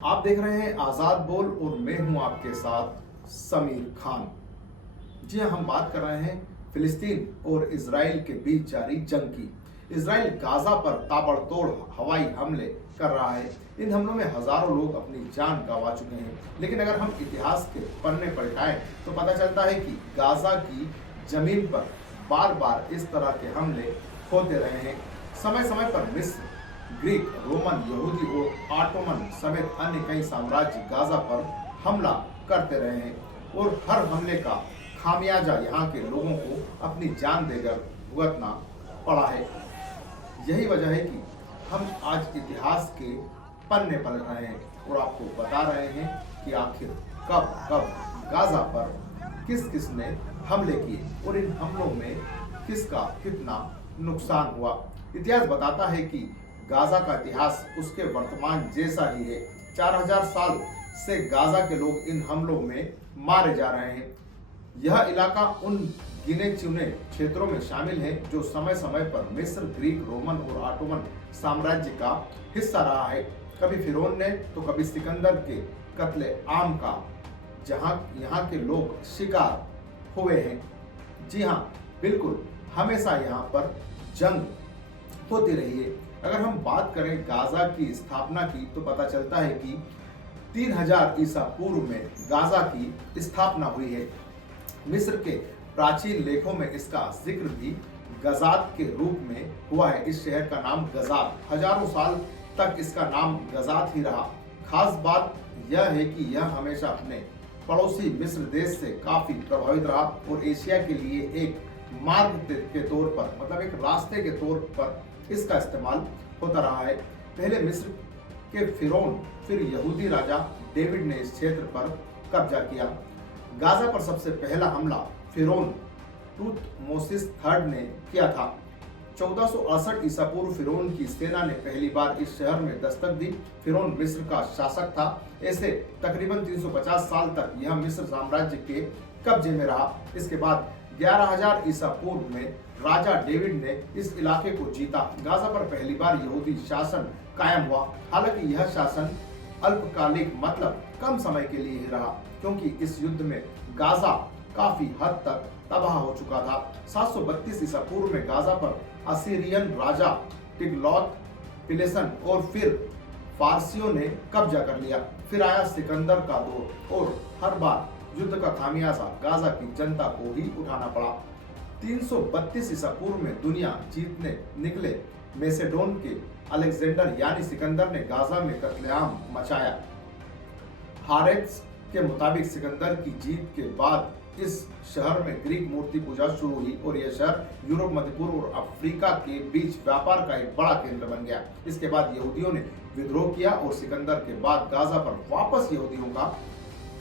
आप देख रहे हैं आजाद बोल और मैं हूं आपके साथ समीर खान। जी हां, हम बात कर रहे हैं फिलिस्तीन और इजराइल के बीच जारी जंग की। इजराइल गाजा पर ताबड़तोड़ हवाई हमले कर रहा है। इन हमलों में हजारों लोग अपनी जान गंवा चुके हैं, लेकिन अगर हम इतिहास के पन्ने पलटाएं तो पता चलता है कि गाजा की जमीन पर बार बार इस तरह के हमले होते रहे हैं। समय समय पर मिस्र, ग्रीक, रोमन, यहूदी और ऑटोमन समेत अन्य कई साम्राज्य गाजा पर हमला करते रहे हैं और हर हमले का खामियाजा यहाँ के लोगों को अपनी जान देकर भुगतना पड़ा है। यही वजह है कि हम आज इतिहास के पन्ने पलट रहे हैं और आपको बता रहे हैं कि आखिर कब कब गाजा पर किस किस ने हमले किए और इन हमलों में किसका कितना नुकसान हुआ। इतिहास बताता है कि गाजा का इतिहास उसके वर्तमान जैसा ही है। 4000 साल से गाजा के लोग इन हमलों में मारे जा रहे हैं। यह इलाका उन गिने चुने क्षेत्रों में शामिल है जो समय समय पर मिस्र, ग्रीक, रोमन और ऑटोमन साम्राज्य का हिस्सा रहा है। कभी फिरौन ने तो कभी सिकंदर के कत्ले आम का जहां यहाँ के लोग शिकार हुए हैं। जी हाँ, बिल्कुल, हमेशा यहाँ पर जंग होती रही है। अगर हम बात करें गाजा की स्थापना की तो पता चलता है कि 3000 ईसा पूर्व में गाजा की स्थापना हुई है। मिस्र के प्राचीन लेखों में इसका जिक्र भी गजात के रूप में हुआ है। इस शहर का नाम गजात, हजारों साल तक इसका नाम गजात ही रहा। खास बात यह है कि यह हमेशा अपने पड़ोसी मिस्र देश से काफी प्रभावित रहा और एशिया के लिए एक मार्ग के तौर पर, मतलब एक रास्ते के तौर पर इसका इस्तेमाल होता रहा है। पहले मिस्र के फिरौन, फिर यहूदी राजा डेविड ने इस क्षेत्र पर कब्जा किया। गाजा पर सबसे पहला हमला फिरौन तुतमोसिस III ने किया था। 1468 ईसा पूर्व फिरौन की सेना ने पहली बार इस शहर में दस्तक दी। फिरौन मिस्र का शासक था। ऐसे तकरीबन 350 साल तक यह मिस्र साम्राज्य के कब्जे में रहा। इसके बाद 11000 ईसा पूर्व में राजा डेविड ने इस इलाके को जीता। गाजा पर पहली बार यहूदी शासन कायम हुआ। हालांकि यह शासन अल्पकालिक, मतलब कम समय के लिए ही रहा, क्योंकि इस युद्ध में गाजा काफी हद तक तबाह हो चुका था। 732 ईसा पूर्व में गाजा पर असीरियन राजा टिग्लॉथ-पिलेसर और फिर फारसियों ने कब्जा कर लिया। फिर आया सिकंदर का दौर और हर बार युद्ध का खामियाजा गाजा की जनता को ही उठाना पड़ा। 332 ईसा पूर्व में दुनिया जीतने निकले मैसेडोन के अलेक्जेंडर यानी सिकंदर ने गाजा में कत्लेआम मचाया। हारेट्स के मुताबिक सिकंदर की जीत के बाद इस शहर में ग्रीक मूर्ति पूजा शुरू हुई और यह शहर यूरोप, मध्य पूर्व और अफ्रीका के बीच व्यापार का एक बड़ा केंद्र बन गया। इसके बाद यहूदियों ने विद्रोह किया और सिकंदर के बाद गाजा पर वापस यहूदियों का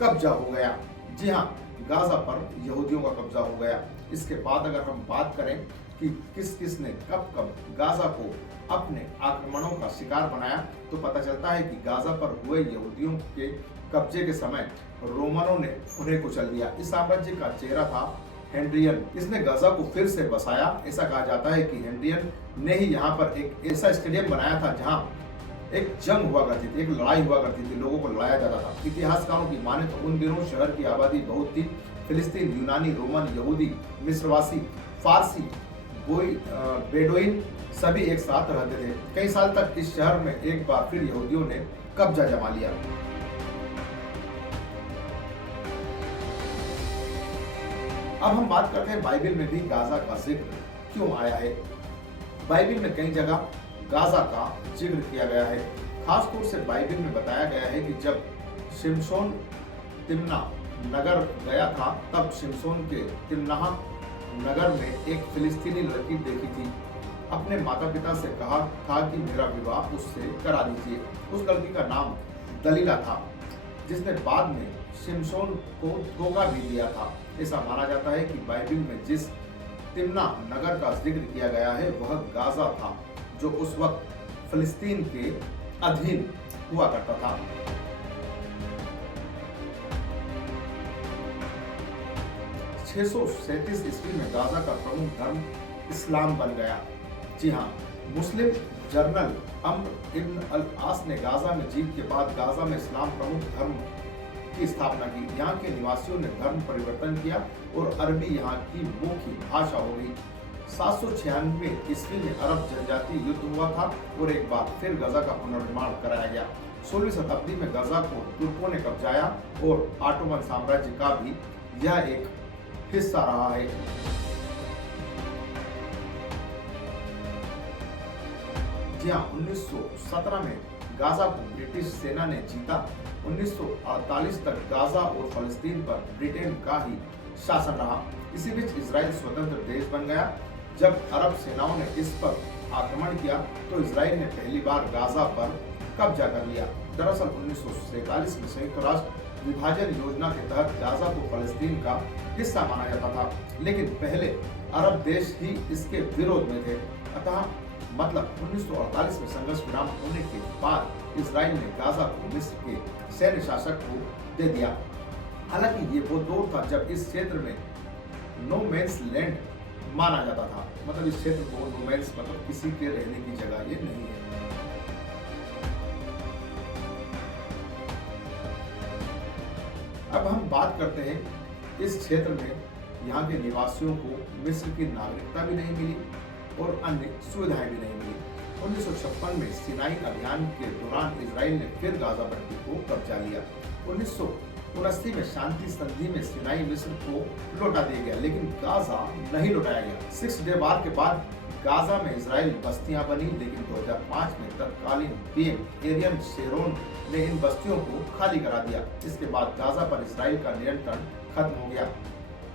कब्जा हो गया। जी हाँ, गाजा पर यहूदियों का कब्जा हो गया। इसके बाद अगर हम बात करें कि किस किस ने कब कब गाजा को अपने आक्रमणों का शिकार बनाया तो पता चलता है कि गाजा पर हुए यहूदियों के कब्जे के समय रोमनों ने उन्हें कुचल दिया। इस साम्राज्य का चेहरा था हेनरियन। इसने गाजा को फिर से बसाया। ऐसा कहा जाता है कि हेनरियन ने ही यहाँ पर एक ऐसा स्टेडियम बनाया था जहाँ एक जंग हुआ करती थी, एक लड़ाई हुआ करती थी, लोगों को लड़ाया जाता था। इतिहासकारों की माने तो उन दिनों शहर की आबादी बहुत थी। फिलिस्तीन, यूनानी, रोमन, यहूदी, मिस्रवासी, फारसी, बेडोइन सभी एक साथ रहते थे। कई साल तक इस शहर में एक बार फिर यहूदियों ने कब्जा जमा लिया। अब हम बात करते हैं बाइबल में भी गाजा का जिक्र क्यों आया है। बाइबल में कई जगह गाजा का जिक्र किया गया है। खासतौर से बाइबल में बताया गया है कि जब शिमशोन तिम्ना नगर गया था तब शिमशोन के तिम्नाह नगर में एक फिलिस्तीनी लड़की देखी थी। अपने माता पिता से कहा था कि मेरा विवाह उससे करा दीजिए। उस लड़की का नाम दलीला था, जिसने बाद में शिमशोन को धोखा भी दिया था। ऐसा माना जाता है कि बाइबल में जिस तिम्ना नगर का जिक्र किया गया है वह गाजा था, जो उस वक्त फिलिस्तीन के अधीन हुआ करता था। 637 ईस्वी में गाजा का प्रमुख धर्म इस्लाम बन गया। जी हाँ, मुस्लिम जनरल अम्र इब्न अल आस ने गाजा में जीत के बाद गाजा में इस्लाम प्रमुख धर्म की स्थापना की। यहाँ के निवासियों ने धर्म परिवर्तन किया और अरबी यहाँ की मुख्य भाषा हो गई। 796 ईस्वी में अरब जनजातीय युद्ध हुआ था और एक बार फिर गजा का पुनर्निर्माण कराया गया। 16वीं शताब्दी में गजा को तुर्कों ने कब्जाया और ऑटोमन साम्राज्य का भी यह एक हिस्सा रहा है। जी हाँ, 1917 में गाजा को ब्रिटिश सेना ने जीता। 1948 तक गाजा और फलस्तीन पर ब्रिटेन का ही शासन रहा। इसी बीच इजराइल स्वतंत्र देश बन गया। जब अरब सेनाओं ने इस पर आक्रमण किया तो इजराइल ने पहली बार गाजा पर कब्जा कर लिया। दरअसल 1947 में संयुक्त राष्ट्र विभाजन योजना के तहत गाजा को फलस्तीन का हिस्सा माना जाता था, लेकिन पहले अरब देश ही इसके विरोध में थे। अतः मतलब 1948 में संघर्ष विराम होने के बाद इजराइल ने गाजा को मिस्र के सैन्य शासक को दे दिया। हालांकि ये वो दौर था जब इस क्षेत्र में नो मैंस लैंड माना जाता था। मतलब इस क्षेत्र को नो मैंस मतलब किसी के रहने की जगह ये नहीं है। अब हम बात करते हैं इस क्षेत्र में यहाँ के निवासियों को मिस्र की नागरिकता भी नहीं मिली और अन्य सुविधाएं भी नहीं मिली। 1956 में सिनाई अभियान के दौरान इजराइल ने फिर गाजा पट्टी को कब्जा लिया। 1979 में शांति संधि में सिनाई मिस्र को लौटा दिया गया, लेकिन गाजा नहीं लौटाया गया। 6 डे वार के बाद गाजा में इजराइल बस्तियां बनी, लेकिन 2005 में तत्कालीन पीएम एरियन शेरोन ने इन बस्तियों को खाली करा दिया। इसके बाद गाजा पर इजराइल का नियंत्रण खत्म हो गया।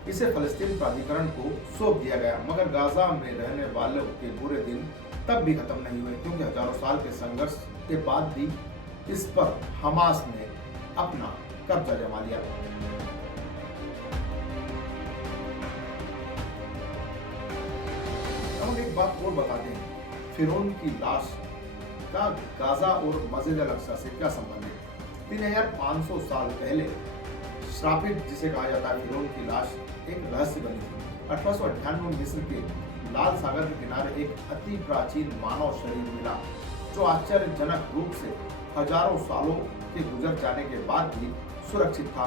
इसे फलस्तीन प्राधिकरण को सौंप दिया गया, मगर गाजा में रहने वालों के बुरे दिन तब भी खत्म नहीं हुए, क्योंकि हजारों साल के संघर्ष के बाद भी इस पर हमास ने अपना कब्जा जमा लिया। हम एक बात और बताते हैं, फिरौन की लाश का गाजा और मस्जिद अल अक्सा से क्या संबंध है। 3500 साल पहले श्रापित जिसे कहा जाता है फिरौन की लाश एक रहस्य बनी थी। 1898 में मिस्र के लाल सागर के किनारे एक अति प्राचीन मानव शरीर मिला, जो आश्चर्यजनक रूप से हजारों सालों के गुजर जाने के बाद भी सुरक्षित था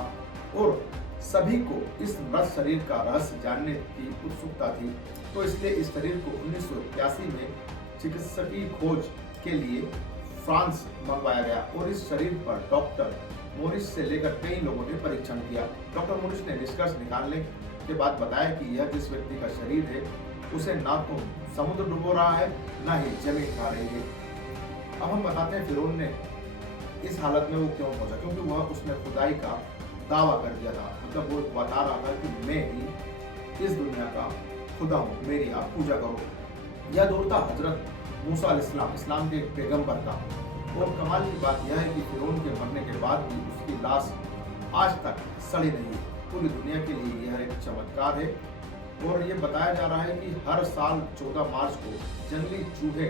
और सभी को इस मृत शरीर का रहस्य जानने की उत्सुकता थी। तो इसलिए इस शरीर को 1981 में चिकित्सकीय खोज के लिए फ्रांस मंगवाया गया और इस शरीर पर डॉक्टर मोरिस से लेकर कई लोगों ने परीक्षण किया। डॉक्टर मोरिस ने निष्कर्ष निकालने के बाद बताया कि यह जिस व्यक्ति का शरीर है उसे ना तो समुद्र डुबो रहा है, ना ही जमीन खा रही है। अब हम बताते हैं फिरौन ने इस हालत में वो क्यों पहुंचा, क्योंकि वह उसने खुदाई का दावा कर दिया था। मतलब वो बता रहा था कि मैं ही इस दुनिया का खुदा हूँ, मेरी आप पूजा करो। यह दौर था हजरत मूसा अलैहिस्सलाम, इस्लाम के एक पैगंबर का। और कमाल की बात यह है कि फिरौन के मरने के बाद भी उसकी लाश आज तक सड़ी नहीं है। पूरी दुनिया के लिए यह एक चमत्कार है। और ये बताया जा रहा है कि हर साल 14 मार्च को जंगली चूहे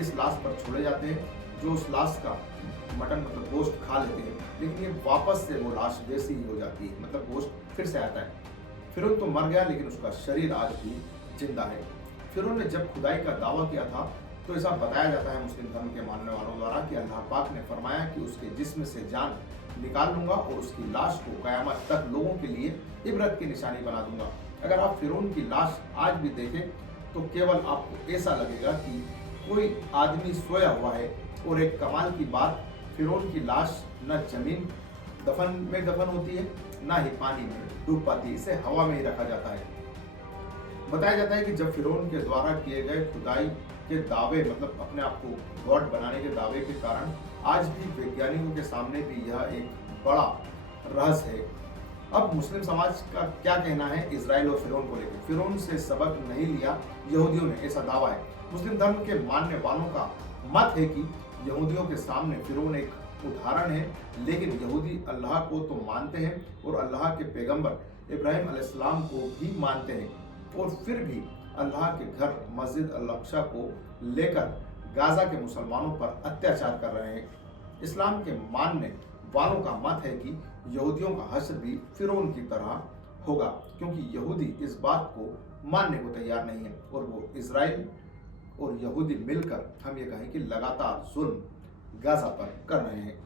इस लाश पर छोड़े जाते हैं, जो उस लाश का मटन मतलब गोश्त खा लेते हैं, लेकिन ये वापस से वो लाश वैसी ही हो जाती है, मतलब गोश्त फिर से आता है। फिरौन तो मर गया, लेकिन उसका शरीर आज भी जिंदा है। फिरौन ने जब खुदाई का दावा किया था तो ऐसा बताया जाता है मुस्लिम धर्म के मानने वालों द्वारा कि अल्लाह पाक ने फरमाया कि उसके जिस्म से जान निकाल लूंगा और उसकी लाश को कयामत तक लोगों के लिए इबरत की निशानी बना दूंगा। अगर आप फिरौन की लाश आज भी देखें तो केवल आपको ऐसा लगेगा कि कोई आदमी सोया हुआ है। और एक कमाल की बात, फिरौन की लाश न जमीन में दफन होती है, ना ही पानी में डूब पाती है, इसे हवा में ही रखा जाता है। बताया जाता है कि जब फिरौन के द्वारा किए गए खुदाई के दावे मतलब अपने आप को गॉड बनाने के दावे के कारण आज भी वैज्ञानिकों के सामने भी यह एक बड़ा रहस्य है। अब मुस्लिम समाज का क्या कहना है इजराइल और फिरौन को लेकर। फिरौन से सबक नहीं लिया यहूदियों ने, ऐसा दावा है। मुस्लिम धर्म के मानने वालों का मत है कि यहूदियों के सामने फिरौन एक उदाहरण है, लेकिन यहूदी अल्लाह को तो मानते हैं और अल्लाह के पैगंबर इब्राहिम अलैहिस्सलाम को भी मानते हैं, और फिर भी अल्लाह के घर मस्जिद अल अक्सा को लेकर गाजा के मुसलमानों पर अत्याचार कर रहे हैं। इस्लाम के मानने वालों का मत है कि यहूदियों का हश्र भी फिरौन की तरह होगा, क्योंकि यहूदी इस बात को मानने को तैयार नहीं है और वो इजराइल और यहूदी मिलकर हम ये कहें कि लगातार जुल्म गाजा पर कर रहे हैं।